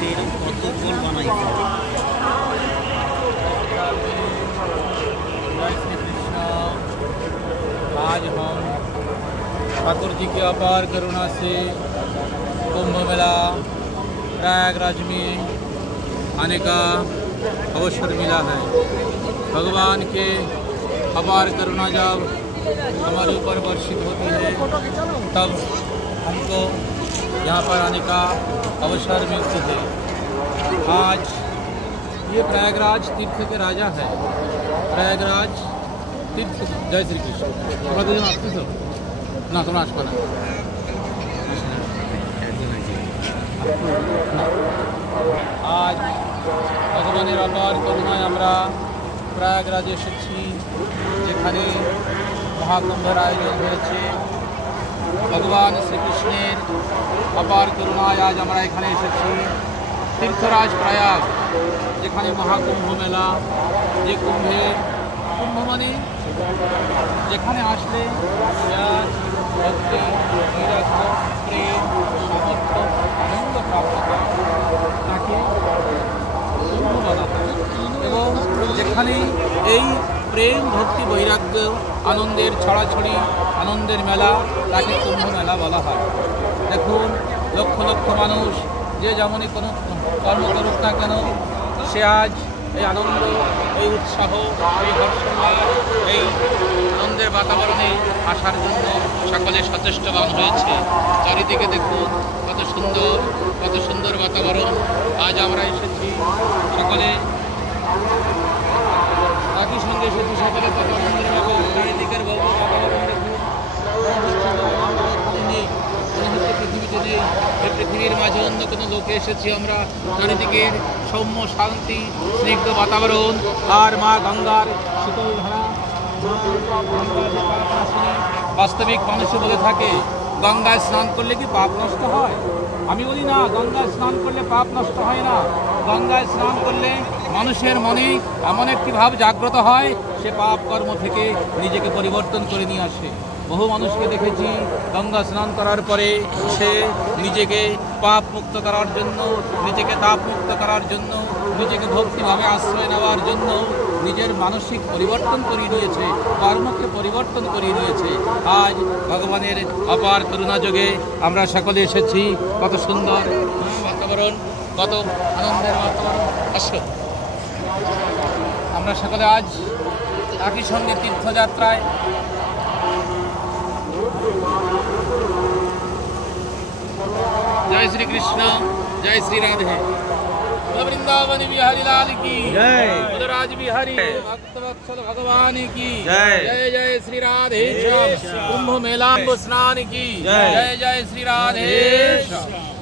কত গোল বানাইছে। आज हम ठाकुर जी की अपार करुणा से कुंभ मेला प्रयागराज में आने का अवसर मिला है। भगवान के अपार करुणा जब हमारे ऊपर वर्षित होती है तब हमको यहाँ पर आने का अवसर मिलती है। आज ये प्रयागराज तीर्थ के राजा है। प्रयागराज तीर्थ। जय श्री कृष्ण। ना तुम्हारा आसपा ना आज ভগবানের অপার করুণায় আমরা প্রয়াগরাজে এসেছি, যেখানে মহাকুম্ভের আয়োজন হয়েছে। ভগবান শ্রীকৃষ্ণের অপার করুণায় আজ আমরা এখানে এসেছি তীর্থরাজ প্রয়াগ, যেখানে মহাকুম্ভ মেলা। যে কুম্ভে, কুম্ভ মানে যেখানে আসলে ভক্তি, বৈরাগ্য, প্রেম, সামর্থ্য, আনন্দ প্রাপ্ত হয় তাকে কুম্ভ বলা হয়। এবং যেখানে এই প্রেম, ভক্তি, বৈরাগ্য, আনন্দের ছড়াছড়ি, আনন্দের মেলা, তাকে কুম্ভ মেলা বলা হয়। দেখুন, লক্ষ লক্ষ মানুষ যে যেমনই কোনো কর্ম করুক না কেন, সে আজ এই আনন্দ, এই উৎসাহ, এই হর্ষোল্লাস, এই আনন্দের বাতাবরণে আসার জন্য সকলে সচেষ্টবান হয়েছে। চারিদিকে দেখুন কত সুন্দর বাতাবরণ। আজ আমরা এসেছি সকলে, একই সঙ্গে এসেছি সকলে কত আনন্দের এবং চারিদিকের বাতাবরণ দেখুন। নেই, পৃথিবীতে নেই, এই পৃথিবীর মাঝে অন্য কোনো লোকে এসেছি আমরা। চারিদিকের সৌম্য শান্তি, স্নিগ্ধ বাতাবরণ, আর মা গঙ্গার শীতল ধারা। বাস্তবিক মানুষও বলে থাকে গঙ্গায় স্নান করলে কি পাপ নষ্ট হয়? আমি বলি না, গঙ্গায় স্নান করলে পাপ নষ্ট হয় না। গঙ্গায় স্নান করলে মানুষের মনে এমন একটি ভাব জাগ্রত হয়, সে পাপ কর্ম থেকে নিজেকে পরিবর্তন করে নিয়ে আসে। বহু মানুষকে দেখেছি গঙ্গা স্নান করার পরে সে নিজেকে পাপ মুক্ত করার জন্য, নিজেকে তাপ মুক্ত করার জন্য, নিজেকে ভক্তিভাবে আশ্রয় নেওয়ার জন্য নিজের মানসিক পরিবর্তন করিয়ে নিয়েছে, কর্মকে পরিবর্তন করিয়ে নিয়েছে। আজ ভগবানের অপার করুণা যোগে আমরা সকলে এসেছি। কত সুন্দর বাতাবরণ, কত আনন্দের বাতাবরণ। আসো, আমরা সকলে আজ একই সঙ্গে তীর্থযাত্রায় जय श्री कृष्ण, जय श्री राधे। वृंदावन बिहारी लाल की जय, राज बिहारी भक्तवत्सल भगवान की जय। जय जय श्री राधे श्याम। कुंभ मेला स्नान की जय। जय श्री राधे श्याम।